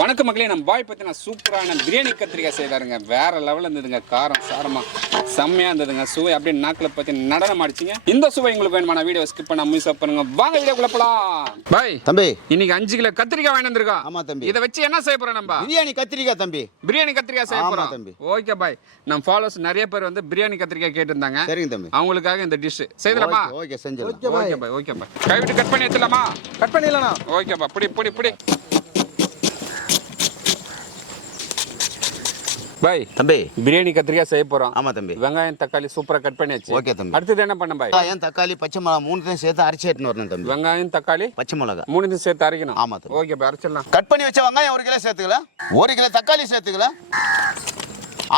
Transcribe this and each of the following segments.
வணக்கம் மக்களே, நம்ம பாய் பார்த்தீங்கன்னா சூப்பரான பிரியாணி கத்திரிக்காய் செய்தாருங்க. வேற லெவலில் இருந்ததுங்க. காரம் சாரமா செம்மையா இருந்ததுங்க. சுவை அப்படியே நாக்கில் பற்றி நடனம் ஆடிச்சிங்க. இந்த சுவை உங்களுக்கு வேணுமான வீடியோ ஸ்கிப் பண்ண மிஸ் பண்ணுங்க. வாங்க வீடியோக்குள்ள போலாம். பாய் தம்பி, இன்னைக்கு 5 கிலோ கத்திரிக்காய் வாங்கி வந்திருக்கோம். ஆமா தம்பி. இதை வச்சு என்ன செய்ய போறோம்? நம்ம பிரியாணி கத்திரிக்காய் தம்பி. பிரியாணி கத்திரிக்காய் செய்ய போறோம் தம்பி. Okay bye. நம்ம ஃபாலோவர்ஸ் நிறைய பேர் வந்து பிரியாணி கத்திரிக்காய் கேட்டிருந்தாங்க. சரிங்க தம்பி. அவங்களுக்காக இந்த டிஷ் செய்யலாமா? ஓகே செஞ்சிடலாம். Okay bye. Okay bye. கை விட்டு கட் பண்ணி எடுத்துலாமா? கட் பண்ணிடலாம். Okay bye. புடி புடி புடி. பாய் தம்பி, பிரியாணி கத்திரிக்காய் செய்ய போறோம். ஆமா தம்பி. வெங்காயம் தக்காளி சூப்பரா கட் பண்ணியாச்சு. ஓகே தம்பி. அடுத்து என்ன பண்ண பாய்? வெங்காயம் தக்காளி பச்சை மிளகாய் மூணுத்தையும் சேர்த்து அரைச்சு எடுத்துன்னு வரணும் தம்பி. வெங்காயம் தக்காளி பச்சை மிளகாய் மூணுத்தையும் சேர்த்து அரைக்கணும். ஆமா தம்பி. ஓகே பாய், அரைச்சிடலாம். கட் பண்ணி வச்ச வெங்காயம் 1 கிலோ சேர்த்துக்கலாம். 1 கிலோ தக்காளி சேர்த்துக்கலாம்.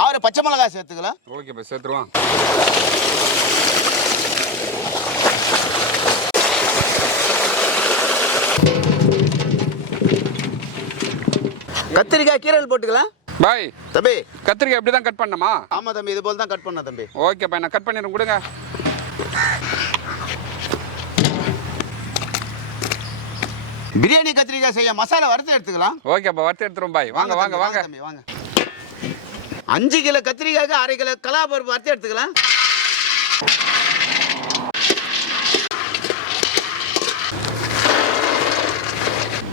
6 பச்சை மிளகாய் சேர்த்துக்கலாம். ஓகே பாய், சேர்த்துருவோம். கத்திரிக்காய் கீரல் போட்டுக்கலாம். பாய் தம்பி, கத்திரிக்காய் எப்படி தான் கட் பண்ணணுமா? ஆமா தம்பி, இது போல தான் கட் பண்ண தம்பி. ஓகே பாய், நான் கட் பண்ணிடுறேன், கொடுங்க. பிரியாணி கத்திரிக்காய் செய்ய மசாலா வறுத்து எடுத்துக்கலாம். ஓகே பாய், வறுத்து எடுத்துறோம் பாய். வாங்க வாங்க வாங்க தம்பி வாங்க. 5 கிலோ கத்திரிக்காய்க்கு 1/2 கிலோ கலாப்பருப்பு வறுத்து எடுத்துக்கலாம்.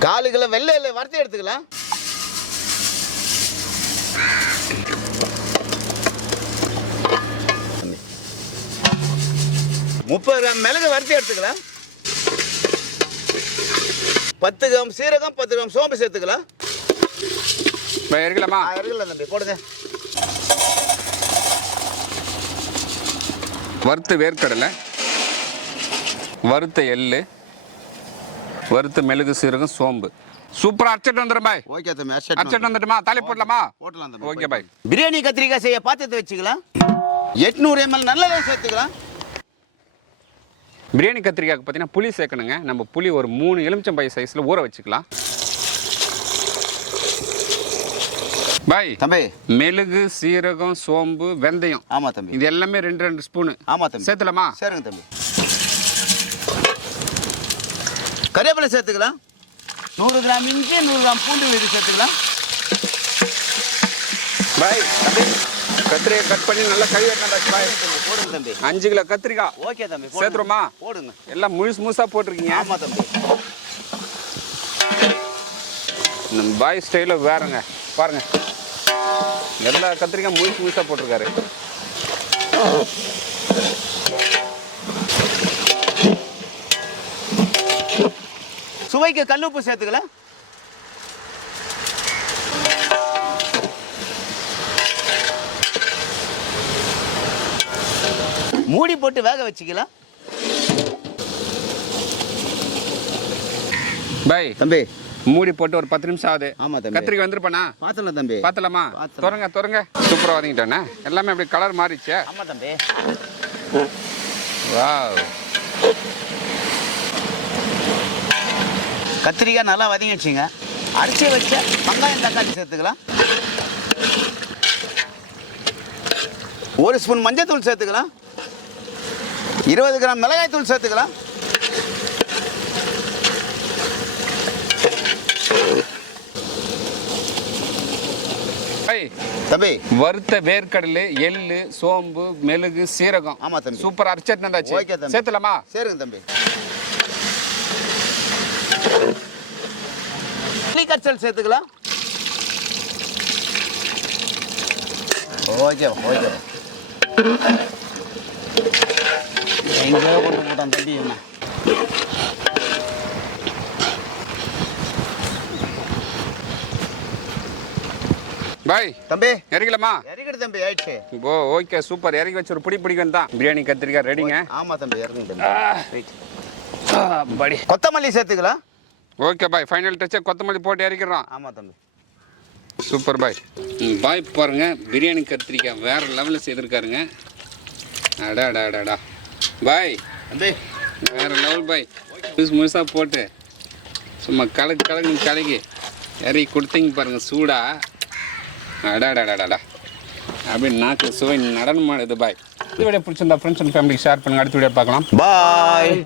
கால் கிலோ வெள்ளை எள்ளு வறுத்து எடுத்துக்கலாம். 30 கிராம் மிளகு வறுத்து எடுத்துக்கலாம். 10 கிராம் சீரகம், 10 கிராம் சோம்பு சேர்த்துக்கலாம். இருக்கலாமா? இருக்கலாம் தம்பி, போடுங்க. வறுத்த வேர்க்கடலை, வறுத்த எள்ளு, வறுத்த மிளகு சீரகம் சோம்பு சூப்பரா அரைச்சிட்டு வந்துடும் பாய். ஓகே தம்பி, அரைச்சிட்டு வந்துட்டுமா? தாலி போடலாமா? போடலாம் தம்பி. Okay bye. பிரியாணி கத்திரிக்காய் செய்ய பாத்திரத்தை வச்சுக்கலாம். 800 ml நல்லெண்ணெய் சேர்த்துக்கலாம். பிரியாணி கத்திரிக்காய்க்கு பார்த்தீங்கன்னா புளி சேர்க்கணுங்க. நம்ம புளி ஒரு 3 எலுமிச்சம்பழம் சைஸில் ஊற வச்சுக்கலாம். பாய் தம்பி, மிளகு சீரகம் சோம்பு வெந்தயம். ஆமா தம்பி. இது எல்லாமே 2 ஸ்பூனு. ஆமா தம்பி. சேர்த்துலாமா? சரிங்க தம்பி. கறிவேப்பிலை சேர்த்துக்கலாம். 100 கிராம் இஞ்சி, 100 கிராம் பூண்டு விழுது சேர்த்துக்கலாம். பாய் தம்பி, கத்திரிக்காய் கட் பண்ணி நல்லா கழுவி எடுத்துட்டு பாய். போடுங்க தம்பி. 5 கிலோ கத்திரிக்காய். ஓகே தம்பி, சேர்த்துருமா? போடுங்க. எல்லாம் முழுசா போட்டிருக்கீங்க. ஆமா தம்பி. நம்ம பாய் ஸ்டைலில் வேறங்க பாருங்க. எல்லா கத்திரிக்காய் முழுசா போட்டிருக்காரு. சுவைக்கு கல்லுப்பு சேர்த்துக்கலாம். மூடி போட்டு வேக வச்சுக்கலாம். பாய் தம்பி, மூடி போட்டு ஒரு 10 நிமிஷம் ஆகுது. ஆமா தம்பி. கத்திரிக்காய் வந்துருப்பானா? பாத்தல தம்பி. பாத்தலாமா? தொடங்க. சூப்பரா வதங்கிட்டானே. எல்லாமே அப்படியே கலர் மாறிடுச்சு. ஆமா தம்பி. வாவ். கத்திரிக்காய் நல்லா வதங்கிடுச்சுங்க. அரைச்சி வச்ச வெங்காயம் தக்காளி சேர்த்துக்கலாம். 1 ஸ்பூன் மஞ்சள் தூள் சேர்த்துக்கலாம். 20 கிராம் மிளகாய் தூள் சேர்த்துக்கலாம். தம்பி, வறுத்த வேர்க்கடலை எள்ளு சோம்பு மிளகு சீரகம். ஆமா தம்பி. சூப்பர் அரைச்சிட்டு வந்தாச்சு. ஓகே தம்பி. சேர்த்துலாமா? சரிங்க தம்பி. புளி கரைசல் சேர்த்துக்கலாம். ஓகே எங்கே கொண்டு போட்டான் தம்பி என்ன? பாய் தம்பி, இறக்கலாமா? இறக்கிடு தம்பி, ஆயிடுச்சு. Okay super. இறக்கி வச்சு ஒரு பிடிக்கும் தான். பிரியாணி கத்திரிக்காய் ரெடிங்க. ஆமா தம்பி, இறக்குங்க தம்பி. கொத்தமல்லி சேர்த்துக்கலாம். ஓகே பாய், ஃபைனல் டச் கொத்தமல்லி போட்டு இறக்கிறோம். ஆமா தம்பி. சூப்பர் பாய். பாய் பாருங்க, பிரியாணி கத்திரிக்காய் வேற லெவலில் செய்திருக்காருங்க. அடாடாடாடா பாய் தம்பி, வேற லெவல் பாய். முழுசா போட்டு சும்மா கலக்கி இறக்கி கொடுத்தீங்க பாருங்க சூடா. அடாடாடாடா அப்படி நாக்கு சுவை நடனமானது பாய். இந்த வீடியோ பிடிச்சிருந்தா ஃப்ரெண்ட்ஸ் அண்ட் ஃபேமிலிக்கு ஷேர் பண்ணுங்க. அடுத்த வீடியோ பார்க்கலாம். பாய்.